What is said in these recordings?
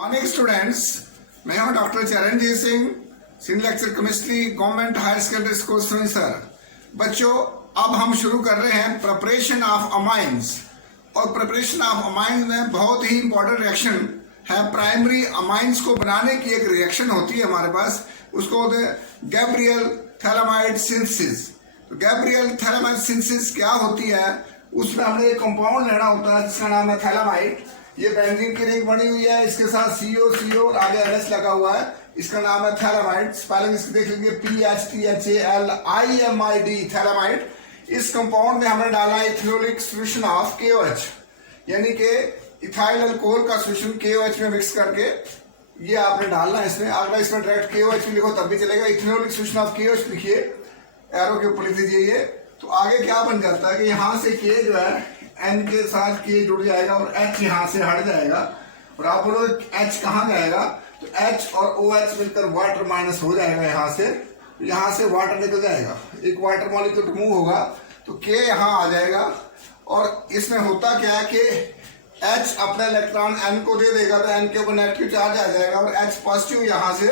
Morning students, मैं हूं doctor Charanjit Singh, senior lecture chemistry, government higher secondary school sir. बच्चों, अब हम शुरू कर रहे हैं प्रिपरेशन ऑफ अमाइंस। और प्रिपरेशन ऑफ अमाइंस में बहुत ही इंपॉर्टेंट रिएक्शन है। प्राइमरी अमाइंस को बनाने की एक रिएक्शन होती है हमारे पास, उसको बोलते हैं गैब्रियल थैलामाइड सिंथेसिस। तो गैब्रियल थैलामाइड सिंथेसिस क्या होती है? उसमें हमें एक कंपाउंड लेना होता है जिसका नाम है थैलामाइड। ये बेंजीन की रिंग बनी हुई है, इसके साथ CO और आगे NH लगा हुआ है। इसका नाम है थैलामाइड। स्पेलिंग इसकी देख लीजिए, PHTHALIMID, थैलामाइड। इस कंपाउंड में हमने डाला इथेनोलिक सॉल्यूशन ऑफ KOH, यानी कि इथाइल अल्कोहल का सॉल्यूशन KOH में मिक्स करके ये आपने डालना है इसमें। अगर इसमें डायरेक्ट KOH भी लिखो तब भी चलेगा। इथेनोलिक सॉल्यूशन ऑफ KOH लिखिए, एरो के ऊपर लिख दीजिए ये। तो आगे क्या बन जाता है कि यहाँ से K जो है N के साथ K जुड़ जाएगा और H यहाँ से हट जाएगा। और आप बोलो H कहाँ जाएगा? तो H और OH मिलकर वाटर माइनस हो जाएगा यहाँ से वाटर निकल जाएगा। एक वाटर मॉलिक्यूल रिमूव होगा तो K यहाँ आ जाएगा। और इसमें होता क्या है कि H अपना इलेक्ट्रॉन N को दे देगा तो N के ऊपर नेगेटिव चार्ज आ जाएगा और H पॉजिटिव यहाँ से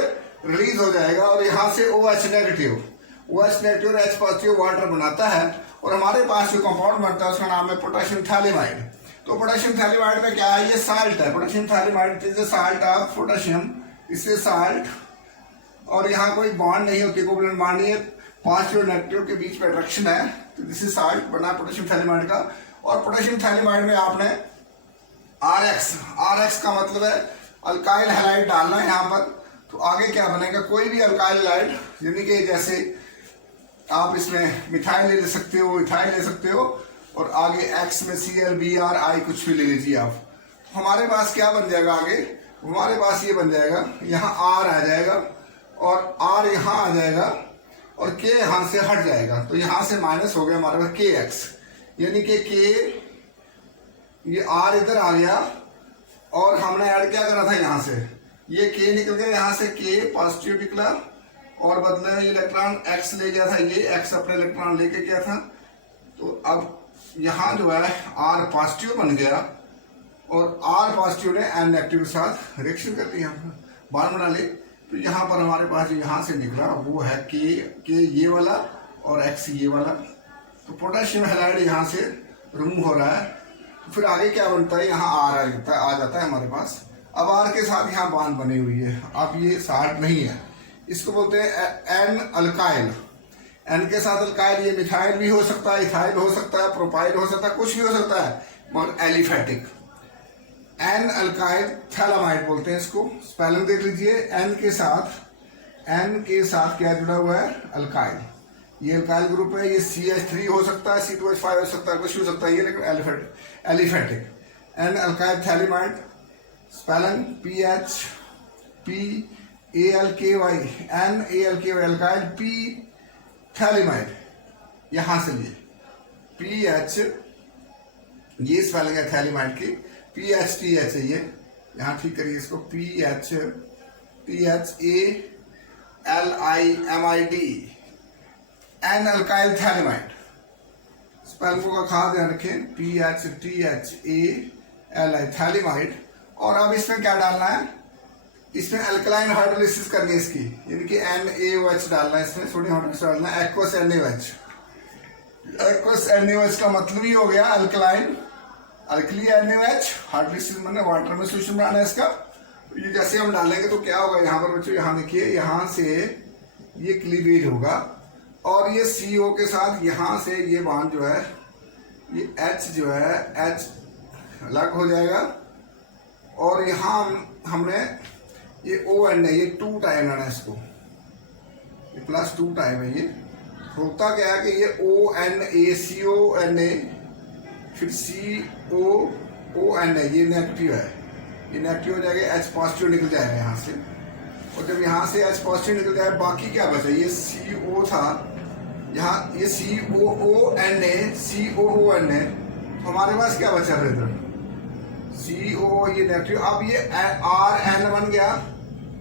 रिलीज हो जाएगा और यहाँ से OH नेगेटिव और H पॉजिटिव वाटर बनाता है। और हमारे पास जो कंपाउंड बनता है उसका नाम है पोटेशियम थैलेमाइड। तो पोटेशियम थैलेमाइड में क्या है? ये साल्ट है। Potassium phthalimide is salt of potassium, इससे साल्ट। और यहाँ कोई बॉन्ड नहीं होती, कोवलेंट बॉन्ड नहीं है, पॉजिटिव और नेगेटिव के बीच में अट्रैक्शन है। तो दिस इज साल्ट बना पोटेशियम थैलेमाइड का। और पोटेशियम थैलेमाइड में आपने RX का मतलब है अल्काइल हैलाइड डालना है यहाँ पर। तो आगे क्या बनेगा? कोई भी अल्काइल हैलाइड, यानी कि जैसे आप इसमें मिथाइल ले सकते हो, इथाइल ले सकते हो, और आगे X में Cl, Br, I कुछ भी ले लीजिए आप। तो हमारे पास क्या बन जाएगा आगे? हमारे पास ये बन जाएगा, यहाँ R आ जाएगा और R यहाँ आ जाएगा और K यहाँ से हट जाएगा। तो यहाँ से माइनस हो गया हमारे पास KX, यानी कि K, ये R इधर आ गया और हमने ऐड क्या करा था यहाँ से, ये K निकल गया, यहाँ से K पॉजिटिव निकला और बदले में इलेक्ट्रॉन X ले गया था, ये X अपने इलेक्ट्रॉन लेके गया था। तो अब यहाँ जो है R पॉजिटिव बन गया और R पॉजिटिव ने N नेगेटिव के साथ रिएक्शन कर दिया, बॉन्ड बना ली। तो यहाँ पर हमारे पास जो यहाँ से निकला वो है K ये वाला और X ये वाला। तो पोटेशियम हैलाइड यहाँ से रिमूव हो रहा है। तो फिर आगे क्या बनता है? यहाँ R आ जाता है हमारे पास। अब R के साथ यहाँ बॉन्ड बनी हुई है। अब ये साल्ट नहीं है, इसको बोलते हैं N अल्काइल। N के साथ अल्काइल, ये मिथाइल भी हो सकता है, इथाइल हो सकता है, प्रोपाइल हो सकता है, कुछ भी हो सकता है, मगर एलिफेटिक। N अल्काइल थैलामाइड बोलते हैं इसको। स्पेलिंग देख लीजिए, N के साथ क्या जुड़ा हुआ है? अल्काइल। ये अल्काइल ग्रुप है, ये CH3 हो सकता है, C2H5 हो सकता है, कुछ भी हो सकता है ये, लेकिन aliphatic. N alkyl phthalimide, spelling PHPALKY, NALKY, alkyl P phthalimide. यहां से लिए PH, ये स्पेलिंग है थैलेमाइड की, PHTH है ये, यहां ठीक करिए इसको, PHTHALIMID, N alkyl phthalimide. Spelling का खास ध्यान रखें, PHTHALI थैलेमाइड। और अब इसमें क्या डालना है? इसमें अल्कलाइन हाइड्रोलिसिस करनी है इसकी, यानी कि NaOH डालना है इसमें, सोडियम हाइड्रोक्साइड डालना है, एक्वस NaOH। एक्वस NaOH का मतलब ही हो गया अल्कलाइन, अल्कली NaOH, हाइड्रोलिसिस मैंने वाटर में सॉल्यूशन बनाना है इसका। तो ये जैसे हम डालेंगे तो क्या होगा यहाँ पर बच्चों? यहाँ देखिए, यहाँ से ये क्लीवेज होगा और ये CO के साथ यहाँ से ये बॉन्ड जो है, ये H जो है, H अलग हो जाएगा और यहाँ हमने ये ON है, ये 2 टाइम है इसको, ये +2 टाइम है। ये होता क्या है कि ये ONA फिर COON है, ये नेगेटिव है, ये नेगेटिव हो जाएगा, H पॉजिटिव निकल जाएगा यहाँ से। और जब यहाँ से H पॉजिटिव निकल जाए, बाकी क्या बचा? ये CO था, यहाँ ये COON है, तो हमारे पास क्या बचा फिर इधर? CO, ये नेगेटिव। अब ये RN बन गया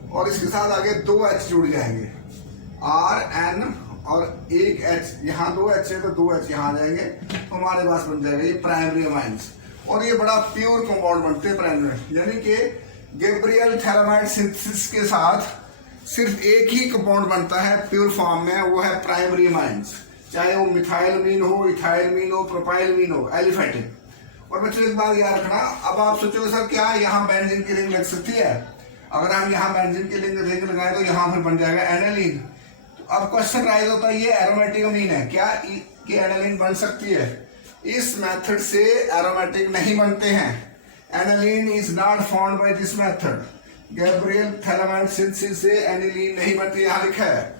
और इसके साथ आगे 2 H जुड़ जाएंगे, RN और एक H, यहाँ 2 H है तो 2 H यहाँ आ जाएंगे, तो हमारे पास बन जाएगा ये प्राइमरी अमाइंस। और ये बड़ा प्योर कंपाउंड बनते हैं प्राइमरी, यानी कि गैब्रियल थैलामाइड सिंथेसिस के साथ सिर्फ एक ही कंपाउंड बनता है प्योर फॉर्म में, वो है प्राइमरी अमाइंस, चाहे वो मिथाइलमीन हो, इथाइलमीन हो, प्रोपाइलमीन हो, एलिफेटिक। और बच्चों एक बात याद रखना, अब आप सोचोगे सर क्या यहाँ बेंजीन की रिंग लग सकती है? अगर हम यहाँ बेंजीन की रिंग लगाए तो यहाँ फिर बन जाएगा एनालीन। तो अब क्वेश्चन राइज होता है ये एरोमेटिक अमीन है क्या कि एनालीन बन सकती है? इस मेथड से एरोमेटिक नहीं बनते हैं। Aniline is not found by this method. Gabriel phthalimide synthesis से एनालीन नहीं बनती, यहाँ लिखा है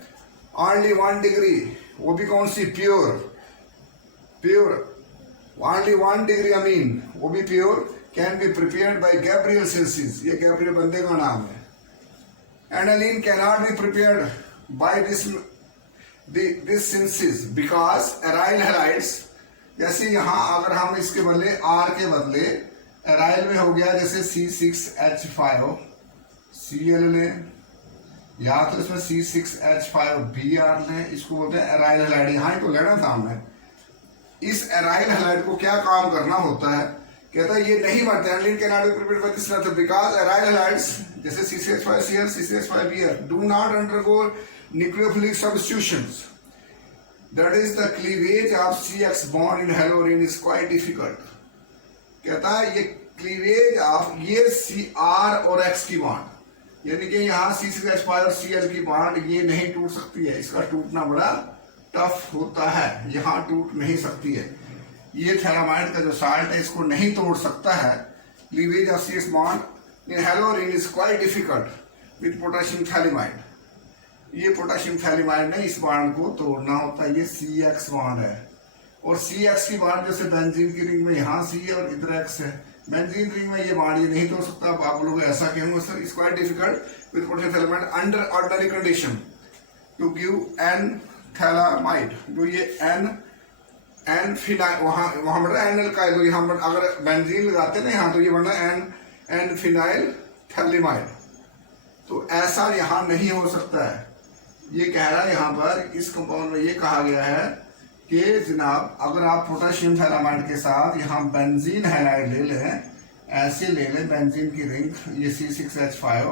ओनली 1 डिग्री, वो भी कौन सी? प्योर ओनली 1 डिग्री अमीन, वो भी pure, can be prepared by Gabriel synthesis. ये गैब्रियल बंदे का नाम है। Aniline can not be prepared by this synthesis because aryl halides, जैसे यहाँ अगर हम इसके बदले आर के बदले एराइल में हो गया जैसे C6H5 Cl लें, या तो इसमें C6H5Br लें, इसको बोलते हैं एराइल हैलाइड। यहाँ ही तो लेना था हमने। इस एराइल हैलाइड को क्या काम करना होता है? कहता है ये नहीं बनता, aniline can not be prepared by this method because aryl halides जैसे C6H5Cl C6H5Br do not undergo nucleophilic substitutions, that is the cleavage of CX bond in haloarene is quite difficult. कहता है ये क्लीवेज ऑफ ये CR और X की bond, यानी कि यहाँ C6H5 और Cl की बॉन्ड ये नहीं टूट सकती है, इसका टूटना बड़ा टफ होता है, यहाँ टूट नहीं सकती है। ये थैलामाइड का जो साल्ट है इसको नहीं तोड़ सकता है। Cleavage of CX bond in haloarene is quite difficult with potassium phthalimide. ये पोटेशियम थैलामाइड ने इस बॉन्ड को तोड़ना होता है। ये CX बॉन्ड है और CX की बॉन्ड जैसे बेंजीन की रिंग में यहाँ C है और इधर X है, बेंजीन रिंग में ये बॉन्ड ये नहीं तोड़ सकता। आप लोग ऐसा कहेंगे sir is quite difficult with potassium phthalimide under ordinary condition to give N phthalimide. जो ये एन फिनाइल वहाँ बन रहा है एन एल्काइल, तो यहाँ अगर बेंजीन लगाते ना यहाँ तो ये बन रहा है एन फिनाइल थैलामाइड। तो ऐसा यहाँ नहीं हो सकता है। ये कह रहा है यहाँ पर इस कंपाउंड में ये कहा गया है कि जनाब अगर आप पोटेशियम थैलामाइड के साथ यहाँ बेंजीन हैलाइड ले लें, ऐसे ले लें बेंजीन की रिंग ये C6H5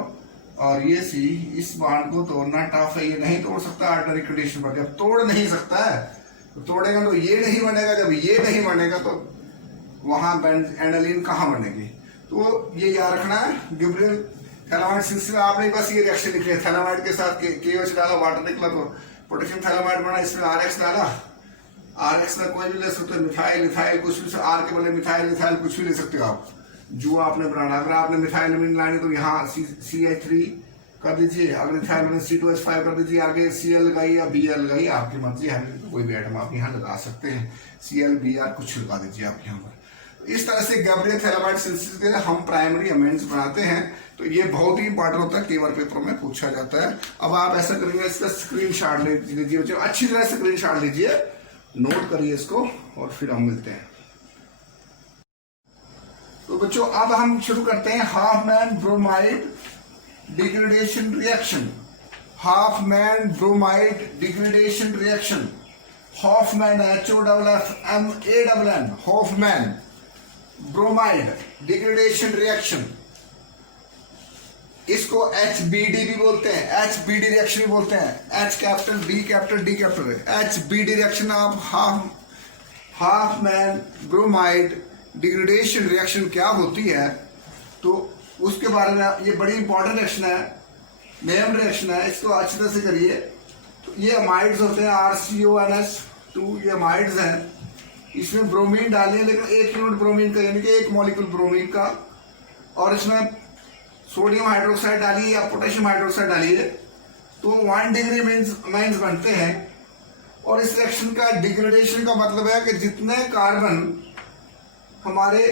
और ये C, इस बॉन्ड को तोड़ना टफ है, ये नहीं तोड़ सकता ऑर्डिनरी कंडीशन पर। जब तोड़ नहीं सकता है तो तोड़ेगा तो ये नहीं बनेगा, जब ये नहीं बनेगा तो वहां एनालीन कहाँ बनेगी? तो ये याद रखना है। गैब्रियल थैलामाइड सिंथेसिस आपने बस ये रिएक्शन लिख लिया, थैलामाइड के साथ KOH डाला, वाटर निकला तो पोटेशियम थैलामाइड बना, इसमें RX डाला, RX में कोई भी ले सकते हो, मिथाइल इथाइल कुछ भी, R के बदले मिथाइल इथाइल कुछ भी ले सकते हो आप जो आपने बनाना। अगर आपने मिथाइलमीन लानी तो यहाँ CH3 कर दीजिए, अगर इथाइलमीन C2H5 कर दीजिए, आगे Cl लगाइए या Br लगाइए, आपकी मर्जी है, तो कोई भी आइटम आप यहाँ लगा सकते हैं, Cl Br कुछ लगा दीजिए आप यहाँ पर। इस तरह से गैब्रियल थैलामाइड सिंथेसिस के हम प्राइमरी अमीन्स बनाते हैं। तो ये बहुत ही इंपॉर्टेंट होता है, कई बार पेपर में पूछा जाता है। अब आप ऐसा करेंगे, इसका स्क्रीनशॉट ले लीजिए बच्चों, अच्छी तरह स्क्रीनशॉट लीजिए, नोट करिए इसको और फिर हम मिलते हैं। तो बच्चों अब हम शुरू करते हैं Hoffmann bromide degradation reaction. Hopman bromide degradation reaction, Hoffmann HOFFMANN, Hoffmann bromide degradation reaction. इसको HBD भी बोलते हैं, HBD रिएक्शन भी बोलते हैं, H capital B capital D capital. HBD reaction of Hopman bromide degradation reaction क्या होती है, तो उसके बारे में, ये बड़ी इंपॉर्टेंट रिएक्शन है, नेम रिएक्शन है, इसको अच्छी तरह से करिए। तो ये अमाइड्स होते हैं RCONS2, ये अमाइड्स हैं। इसमें ब्रोमीन डालिए, लेकिन 1 यूनिट ब्रोमीन का, यानी कि 1 मॉलिक्यूल ब्रोमीन का, और इसमें सोडियम हाइड्रोक्साइड डालिए या पोटेशियम हाइड्रोक्साइड डालिए, तो 1 डिग्री अमाइंस बनते हैं। और इस रिएक्शन का डिग्रेडेशन का मतलब है कि जितने कार्बन हमारे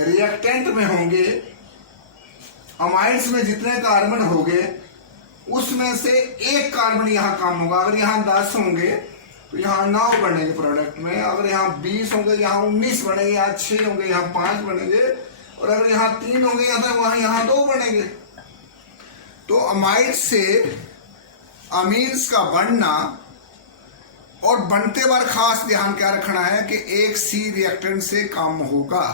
रिएक्टेंट में होंगे, अमाइड्स में जितने कार्बन होंगे, उसमें से 1 कार्बन यहाँ कम होगा। अगर यहाँ 10 होंगे तो यहाँ 9 बनेंगे प्रोडक्ट में, अगर यहाँ 20 होंगे यहाँ 19 बनेंगे, यहाँ 6 होंगे यहाँ 5 बनेंगे, और अगर यहाँ 3 होंगे यहाँ 2 बनेंगे। तो अमाइड से अमीन्स का बनना, और बनते बार खास ध्यान क्या रखना है कि एक C रिएक्टेंट से कम होगा।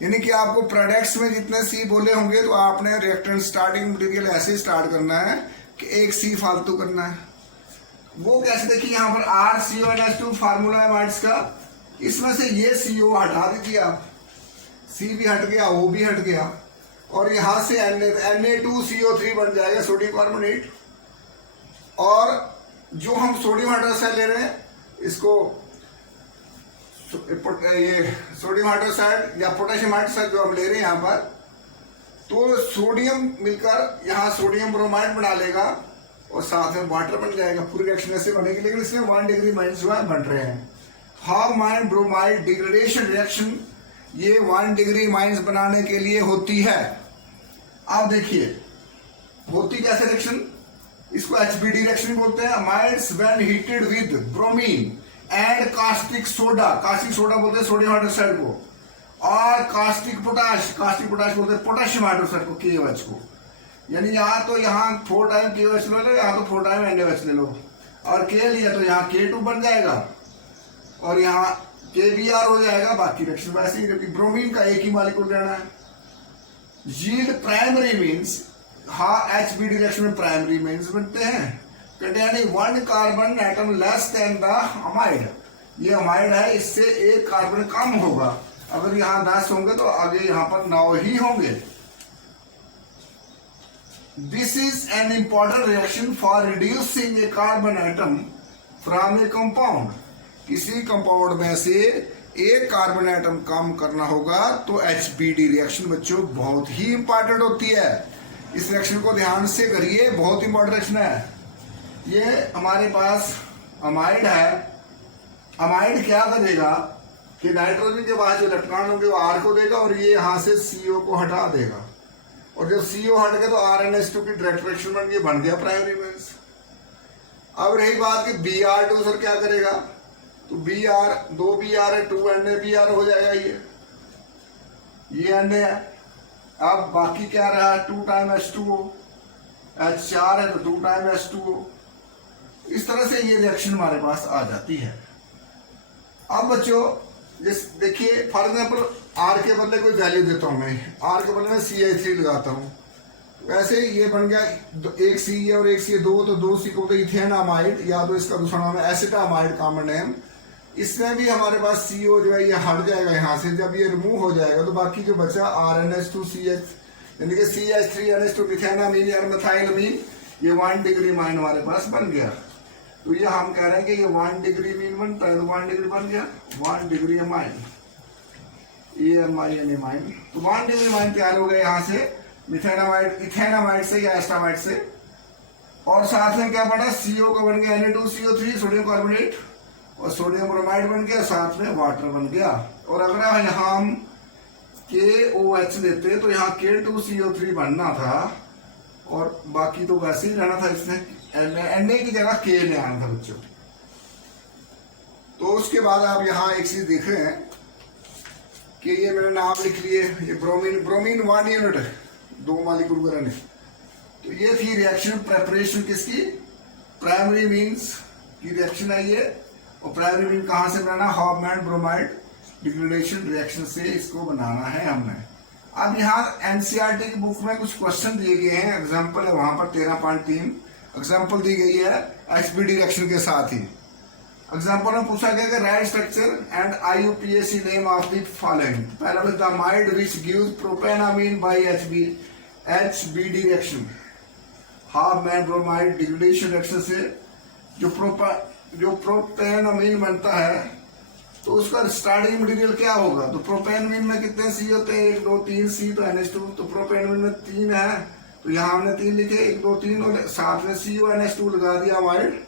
यानी कि आपको प्रोडक्ट्स में जितने सी बोले होंगे तो आपने रिएक्टेंट स्टार्टिंग मटेरियल ऐसे स्टार्ट करना है कि एक सी फालतू करना है। वो कैसे, देखिए यहाँ पर RCONH2 फार्मूला है माइट्स का, इसमें से ये CO हटा दीजिए आप, C भी हट गया, O भी हट गया, और यहां से Na2CO3 बन जाएगा सोडियम कार्बोनेट। और जो हम सोडियम हाइड्रोक्साइड ले रहे हैं इसको ये सोडियम हाइड्रोक्साइड या पोटेशियम हाइड्रोक्साइड जो हम ले रहे हैं यहाँ पर, तो सोडियम मिलकर यहाँ सोडियम ब्रोमाइड बना लेगा और साथ में वाटर बन जाएगा। पूरी रिएक्शन ऐसे बनेगी, लेकिन इसमें 1 डिग्री माइनस जो है बन रहे हैं। हाफ ब्रोमाइड डिग्रेडेशन रिएक्शन ये 1 डिग्री माइनस बनाने के लिए होती है। आप देखिए होती कैसे रिएक्शन, इसको HBD रिएक्शन बोलते हैं। Amides when heated with bromine and caustic soda बोलते हैं सोडियम हाइड्रोक्साइड को, और कास्टिक पोटाश बोलते हैं पोटेशियम हाइड्रोक्साइड को, KOH को। यानी यहाँ 4 टाइम KOH ले लो, यहाँ तो 4 टाइम NaOH ले लो, और K लिया तो यहाँ K2 बन जाएगा और यहाँ KBr हो जाएगा। बाकी रिएक्शन वैसे ही, जबकि ब्रोमीन का एक ही मॉलिक्यूल लेना है। Yield primary means, HBD reaction में प्राइमरी मीन्स बनते हैं containing 1 carbon atom less than the amide. ये अमाइड है, इससे 1 कार्बन कम होगा। अगर यहाँ 10 होंगे तो आगे यहाँ पर 9 ही होंगे। This is an important reaction for reducing A carbon atom from A compound. किसी कंपाउंड में से 1 कार्बन एटम कम करना होगा तो HBD रिएक्शन बच्चों बहुत ही इंपॉर्टेंट होती है। इस रिएक्शन को ध्यान से करिए, बहुत इंपॉर्टेंट रिएक्शन है। ये हमारे पास अमाइड है। अमाइड क्या करेगा कि नाइट्रोजन के बाद जो इलेक्ट्रॉन होंगे वो R को देगा और ये यहाँ से CO को हटा देगा, और जब CO हट गया तो RNH2 की डायरेक्ट रिएक्शन बन गया प्राइमरी मीन्स। अब रही बात कि Br2 सर क्या करेगा, तो Br 2 Br है, 2 NaBr हो जाएगा। ये Na है। अब बाकी क्या रहा, 2 टाइम H2O, H4 है तो 2 टाइम H2O। इस तरह से ये रिएक्शन हमारे पास आ जाती है। अब बच्चों देखिए फॉर एग्जाम्पल R के बदले कोई वैल्यू देता हूं मैं, R के बदले में CH3 लगाता हूं, वैसे ये बन गया एक C है और एक C है, 2 C को तो इथेनामाइड, या तो इसका दूसरा नाम है एसिटामाइड कॉमन नेम। इसमें भी हमारे पास CO जो है ये हट जाएगा यहाँ से। जब ये रिमूव हो जाएगा तो बाकी जो बचा RNH2CH यानी कि CH3NH2 मिथेनामीन या मिथाइलमीन, ये 1 डिग्री माइन हमारे पास बन गया। तो ये हम कह रहे हैं कि ये 1 डिग्री मीन बनता है, तो 1 डिग्री बन गया 1 डिग्री अमाइन, AMINAमाइन। तो 1 डिग्री माइन तैयार हो गया यहाँ से मिथेनामाइड, इथेनामाइड से या एस्टामाइड से। और साथ में क्या बना, CO का बन गया Na2CO3 सोडियम कार्बोनेट, और सोडियम ब्रोमाइड बन गया, साथ में वाटर बन गया। और अगर यहाँ हम KOH लेते तो यहाँ K2CO3 बनना था, और बाकी तो वैसे ही रहना था, इसमें Na की जगह K ले आना था बच्चों। तो उसके बाद आप यहाँ एक चीज देख रहे हैं कि ये मैंने नाम लिख लिए, ये ब्रोमीन 1 यूनिट है, 2 मॉलिक्यूल वगैरह ने। तो ये थी रिएक्शन प्रेपरेशन किसकी, प्राइमरी मीन्स की रिएक्शन है ये। और प्राइमरी मीन कहाँ से बनाना, हॉफमैन ब्रोमाइड डिग्रेडेशन रिएक्शन से इसको बनाना है हमने। अब यहाँ एनसीईआरटी की बुक में कुछ क्वेश्चन दिए गए हैं, एग्जाम्पल है वहां पर 13.3 एग्जाम्पल दी गई है HBD रिएक्शन के साथ ही। एग्जाम्पल में पूछा गया कि right structure and IUPAC name of the following. पहला the amide which gives propanamine by HBD reaction, Hopman bromide degradation reaction से जो प्रोपेनामीन बनता है तो उसका स्टार्टिंग मटेरियल क्या होगा। तो प्रोपेनामीन में कितने C होते हैं, 1 2 3 C, तो NH2, तो प्रोपेनामीन में 3 है, तो यहाँ हमने 3 लिखे, 1 2 3, और साथ में CONH2 लगा दिया अमाइड,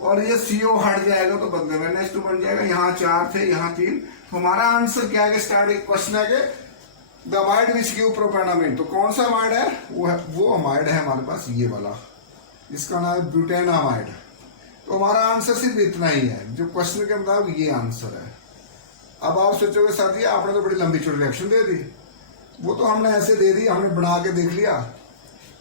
और ये CO हट जाएगा तो बदले में NH2 बन जाएगा। यहाँ 4 थे, यहाँ 3। तो हमारा आंसर क्या है, स्टार्टिंग क्वेश्चन है कि द अमाइड विच गिव प्रोपेनामीन, तो कौन सा अमाइड है, वो अमाइड है हमारे पास ये वाला, इसका नाम है ब्यूटेनामाइड। तो हमारा आंसर सिर्फ इतना ही है, जो क्वेश्चन के मुताबिक ये आंसर है। अब आप सोचोगे सर जी आपने तो बड़ी लंबी चौड़ी रिएक्शन दे दी, वो तो हमने ऐसे दे दी, हमने बना के देख लिया,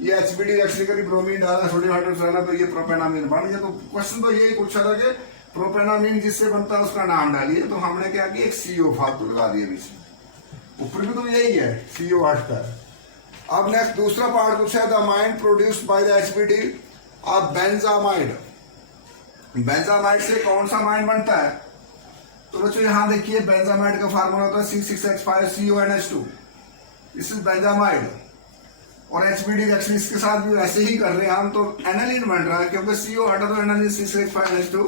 ये HBD रिएक्शन करी, ब्रोमीन डाला, सोडियम हाइड्रोक्साइड डाला, तो ये प्रोपेनामीन बन गया। तो क्वेश्चन तो यही पूछा था कि प्रोपेनामीन जिससे बनता है उसका नाम डालिए, तो हमने क्या किया, एक CO फालतू लगा दिया बीच में। ऊपर भी तो यही है CO8 का। अब नेक्स्ट दूसरा पार्ट पूछा है, the amine produced by the HBD of benzamide. Benzamide से कौन सा अमाइन बनता है? तो बच्चों यहाँ देखिए बेंजामाइड का फार्मूला होता है C6H5CONH2। This is benzamide. और HBD रिएक्शन इसके साथ भी वैसे ही कर रहे हैं हम, तो एनालिन बन रहा है क्योंकि CO हटा तो एनालिन C6H5NH2।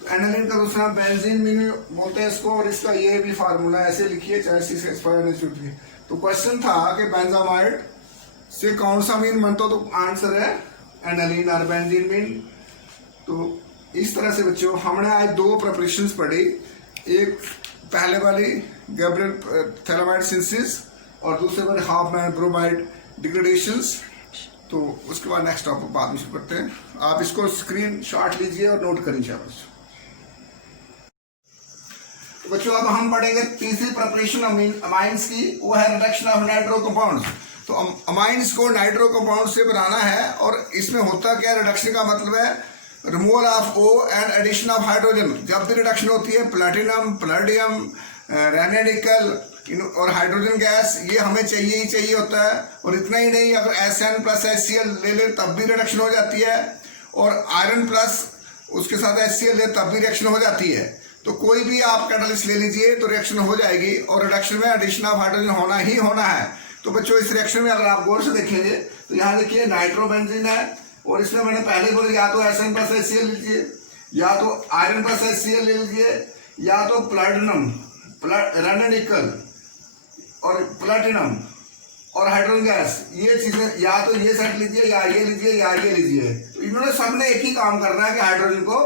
तो एनालिन का दूसरा बेंजीन भी बोलते हैं इसको, और इसका ये भी फार्मूला ऐसे लिखिए चाहे C6H5NH2। तो क्वेश्चन था कि बेंजामाइड से कौन सा मीन बनता, तो आंसर है एनालिन और बेंजीन मीन। तो इस तरह से बच्चों हमने आज दो प्रिपरेशंस पढ़ी, एक पहले वाली गैब्रियल थैलामाइड सिंथेसिस और दूसरे वाले हॉफमैन ब्रोमाइड डिग्रेडेशंस। तो उसके बाद नेक्स्ट टॉपिक बाद में शुरू करते हैं। आप इसको स्क्रीन शॉट लीजिए और नोट करिए शाबाश। तो बच्चों अब हम पढ़ेंगे तीसरी प्रिपरेशन अमाइंस की, वो है रिडक्शन ऑफ नाइट्रो कंपाउंड्स। तो अमाइंस को नाइट्रो कंपाउंड से बनाना है, और इसमें होता क्या, रिडक्शन का मतलब है removal of O and addition of hydrogen. जब भी रिडक्शन होती है प्लैटिनम, पैलेडियम, रेनेडिकल और हाइड्रोजन गैस, ये हमें चाहिए ही चाहिए होता है। और इतना ही नहीं, अगर SN प्लस HCl ले ले तब भी रिडक्शन हो जाती है, और आयरन प्लस उसके साथ HCl ले तब भी रिएक्शन हो जाती है। तो कोई भी आप कैटलिस्ट ले लीजिए तो रिएक्शन हो जाएगी, और रिडक्शन में एडिशन ऑफ हाइड्रोजन होना ही होना है। तो बच्चों इस रिएक्शन में अगर आप गौर से देखेंगे तो यहाँ देखिए नाइट्रोबेंजीन है, और इसमें मैंने पहले बोला या तो SN प्लस HCl लीजिए, या तो आयरन प्लस HCl ले लीजिए, या तो प्लैटिनम, रेनेडिकल और प्लैटिनम और हाइड्रोजन गैस, ये चीजें या तो ये सेट लीजिए या ये लीजिए या ये लीजिए। तो इन्होंने सबने एक ही काम करना है कि हाइड्रोजन को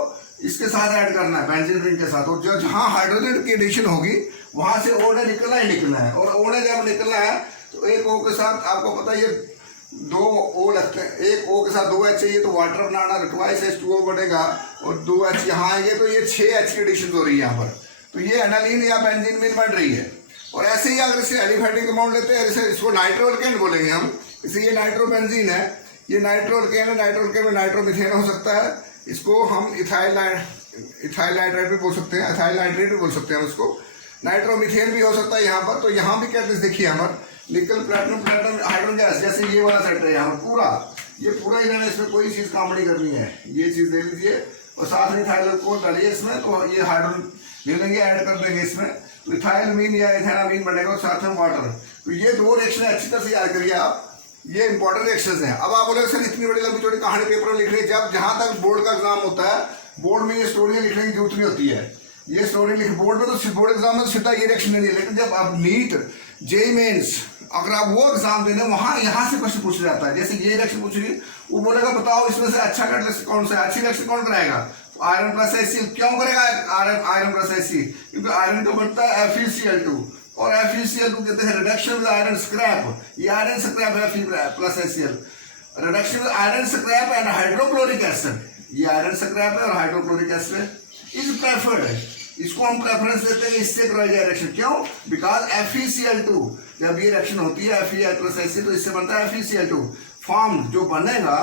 इसके साथ ऐड करना है, बेंजीन रिंग के साथ। और जो जहां हाइड्रोजन की एडिशन होगी वहां से O ने निकलना ही निकलना है, और O ने जब निकलना है तो एक O के साथ आपको पता है ये दो O लगते हैं, एक O के साथ 2 H चाहिए तो वाटर बनाना, ट्वाइस H2O बनेगा, और 2 H यहाँ आएंगे तो ये 6 H की एडिशन हो रही है यहाँ पर। तो ये एनालिन या बेंजीन मीन बन रही है। और ऐसे ही अगर इसे एलिफेटिक कंपाउंड लेते हैं, जैसे इसको नाइट्रोअल्केन बोलेंगे हम, इसे ये नाइट्रोबेंजीन है, ये नाइट्रोअल्केन है, नाइट्रोअल्केन में नाइट्रोमीथेन हो सकता है, इसको हम इथाइल नाइट्राइट भी बोल सकते हैं, इथाइल नाइट्रेट भी बोल सकते हैं उसको, नाइट्रोमीथेन भी हो सकता है यहाँ पर। तो यहाँ भी कैटलिस्ट देखिए हमारे निकल प्लैटिनम हाइड्रोजन गैस, जैसे ये वाला सेट है यहाँ पर पूरा, ये पूरा ही रहना, इसमें कोई चीज़ काम नहीं करनी है, ये चीज़ ले लीजिए और साथ में इथाइल अल्कोहल डालिए इसमें, तो ये हाइड्रोजन ले लेंगे, ऐड कर देंगे इसमें, तो इथाइलमीन या इथेनामीन बनेगा, और साथ में वाटर। तो ये दो रिएक्शन अच्छी तरह से याद करिए आप, ये इंपॉर्टेंट रिएक्शंस हैं। अब आप बोले सर इतनी बड़ी लंबी चौड़ी कहानी पेपर में लिख रही है, जब जहां तक बोर्ड का एग्जाम होता है बोर्ड में ये स्टोरी लिखने की जरूरत नहीं होती है, ये स्टोरी लिख बोर्ड में तो बोर्ड एग्जाम में सीधा ये रिएक्शन नहीं है। लेकिन जब आप नीट जेईई मेंस अगर आप वो एग्जाम देने वहां यहाँ से क्वेश्चन पूछा जाता है, जैसे ये रिएक्शन पूछ रही, वो बोलेगा बताओ इसमें से अच्छा कैटलिस्ट कौन सा है, अच्छी रिएक्शन कौन कराएगा, तो आयरन प्लस HCl। क्यों करेगा आयरन प्लस HCl? क्योंकि आयरन का बनता है FeCl2, और FeCl2 कहते हैं रिडक्शन विद आयरन स्क्रैप, ये iron scrap Fe plus HCl, reduction with iron scrap and hydrochloric acid, ये आयरन स्क्रैप है और हाइड्रोक्लोरिक एसिड इज प्रेफर्ड है, इसको हम प्रेफरेंस देते हैं, इससे करवाई जाए रिएक्शन। क्यों? बिकॉज FeCl2 जब ये रिएक्शन होती है Fe प्लस HCl तो इससे बनता है FeCl2 फॉर्म, जो बनेगा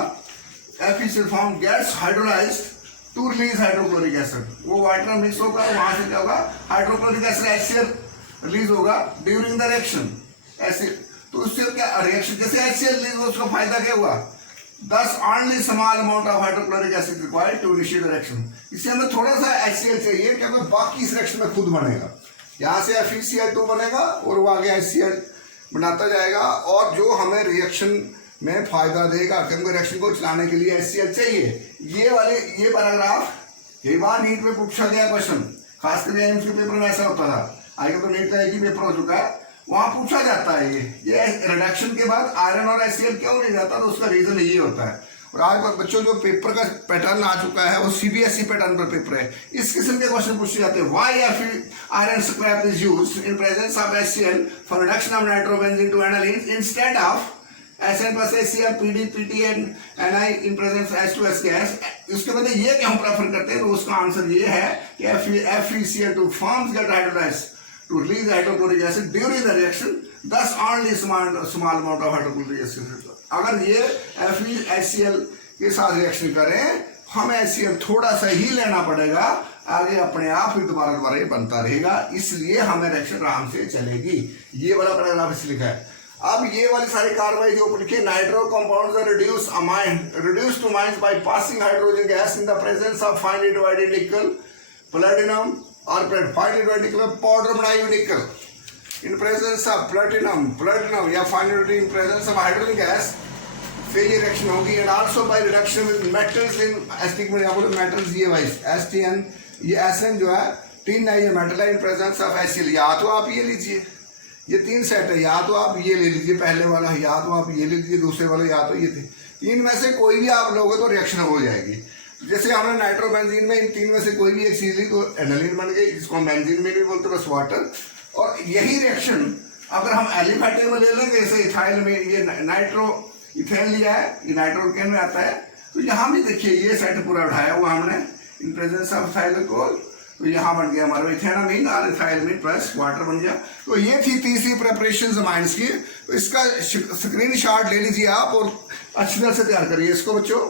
FeCl form gets hydrolysed to release hydrochloric acid, वो वाटर में मिक्स होगा, वहां से क्या होगा हाइड्रोक्लोरिक एसिड HCl रिलीज होगा ड्यूरिंग द रिएक्शन ऐसे। तो उससे क्या रिएक्शन जैसे HCl रिलीज हो, उसका फायदा क्या हुआ, thus only small amount of hydrochloric acid required to initiate reaction. इससे हमें थोड़ा सा HCl चाहिए क्योंकि बाकी इस रिएक्शन में खुद बनेगा, यहाँ से FeCl2 बनेगा और वो आगे HCl बनाता जाएगा, और जो हमें रिएक्शन में फायदा देगा, क्योंकि रिएक्शन को चलाने के लिए HCl चाहिए। ये पैराग्राफ कई बार नीट में पूछा गया क्वेश्चन, खासकर एम्स के पेपर में ऐसा होता था, आगे तो नीट का एक ही पेपर हो चुका है, वहां पूछा जाता है ये रिडक्शन के बाद आयरन और HCl क्यों नहीं जाता, तो उसका रीजन यही होता है। और आज बच्चों जो पेपर का पैटर्न आ चुका है वो CBSE पैटर्न पर पेपर है, इस किस्म के क्वेश्चन पूछे जाते हैं। Why iron scrap is used in presence of HCl for reduction of nitrobenzene to aniline instead of SN plus HCl PD PT and Ni in presence H2S gas। इसके बाद ये क्या हम प्रेफर करते हैं, तो उसका आंसर ये है कि FeCl2 forms get hydrolyzed to release hydrochloric acid during the reaction, thus only small amount of hydrochloric acid। अगर ये FeHCl के साथ रिएक्शन करें हमें HCl थोड़ा सा ही लेना पड़ेगा, आगे अपने आप ही दोबारा ये बनता रहेगा, इसलिए हमें रिएक्शन आराम से चलेगी। ये वाला पैराग्राफ इसलिए लिखा है। अब ये वाली सारी कार्रवाई जो लिखी, nitro compounds are reduced to amines by passing hydrogen gas in the presence of finely divided nickel, platinum or finely divided nickel powder बनाई हुई निकल in presence of platinum या finely divided in presence of hydrogen gas, फिर ये reaction होगी। And also by reduction with metals in acetic metals, ये vice STN, ये SN जो है तीन है, ये मेटल है इन प्रेजेंस ऑफ HCl। या तो आप ये लीजिए, ये तीन सेट है, या तो आप ये ले लीजिए पहले वाला, या तो आप ये ले लीजिए दूसरे वाला, या तो ये थे। तीन में से कोई भी आप लोगे तो रिएक्शन हो जाएगी। जैसे हमने नाइट्रोबेंजीन में इन तीन में से कोई भी एक चीज ली तो एनालिन बन गई, जिसको हम बेंजीन में भी बोलते हैं, बस वाटर। और यही रिएक्शन अगर हम एलिफेटिक में ले लेंगे, जैसे इथाइल में ये नाइट्रो इथेन लिया है, ये नाइट्रोकेन में आता है, तो यहाँ भी देखिए ये सेट पूरा उठाया हुआ हमने इन प्रेजेंस ऑफ इथाइल अल्कोहल, तो यहाँ बन गया हमारा इथेनामीन और इथाइलमीन प्लस वाटर बन गया। तो ये थी तीसरी प्रिपरेशन अमाइंस की। तो इसका स्क्रीनशॉट ले लीजिए आप और अच्छी तरह से तैयार करिए इसको बच्चों।